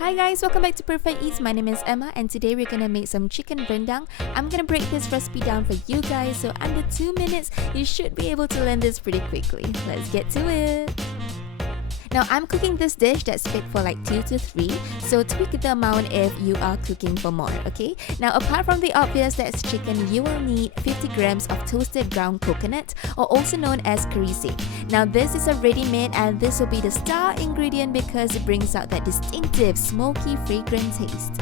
Hi guys, welcome back to Perfect Eats. My name is Emma and today we're gonna make some chicken rendang. I'm gonna break this recipe down for you guys, so under 2 minutes, you should be able to learn this pretty quickly. Let's get to it. Now I'm cooking this dish that's fit for like 2 to 3, so tweak the amount if you are cooking for more, okay? Now apart from the obvious that's chicken, you will need 50 grams of toasted ground coconut, or also known as kerisik. Now this is a ready-made and this will be the star ingredient because it brings out that distinctive smoky fragrant taste.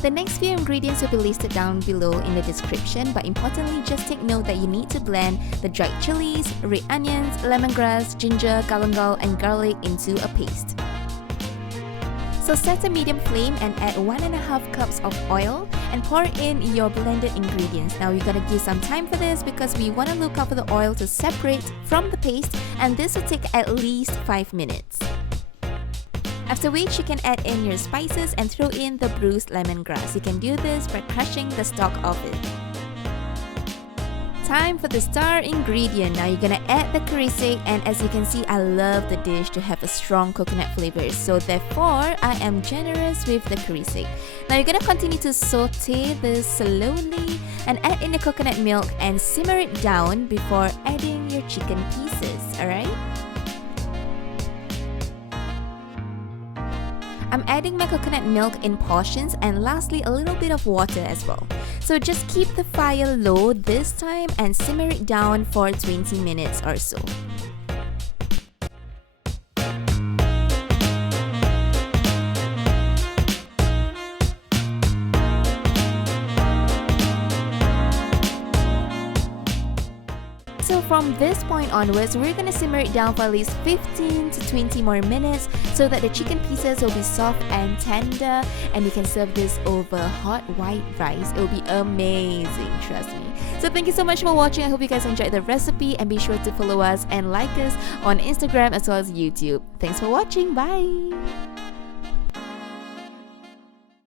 The next few ingredients will be listed down below in the description, but importantly, just take note that you need to blend the dried chillis, red onions, lemongrass, ginger, galangal, and garlic into a paste. So set a medium flame and add 1.5 cups of oil and pour in your blended ingredients. Now you gotta give some time for this because we want to look out for the oil to separate from the paste, and this will take at least 5 minutes. After which, you can add in your spices and throw in the bruised lemongrass. You can do this by crushing the stalk of it. Time for the star ingredient. Now you're gonna add the kerisik, and as you can see, I love the dish to have a strong coconut flavor, so therefore I am generous with the kerisik. Now you're gonna continue to saute this slowly and add in the coconut milk and simmer it down before adding your chicken pieces, alright? I'm adding my coconut milk in portions and lastly a little bit of water as well. So just keep the fire low this time and simmer it down for 20 minutes or so. So from this point onwards, we're gonna simmer it down for at least 15 to 20 more minutes so that the chicken pieces will be soft and tender, and you can serve this over hot white rice. It will be amazing, trust me. So thank you so much for watching. I hope you guys enjoyed the recipe, and be sure to follow us and like us on Instagram as well as YouTube. Thanks for watching. Bye!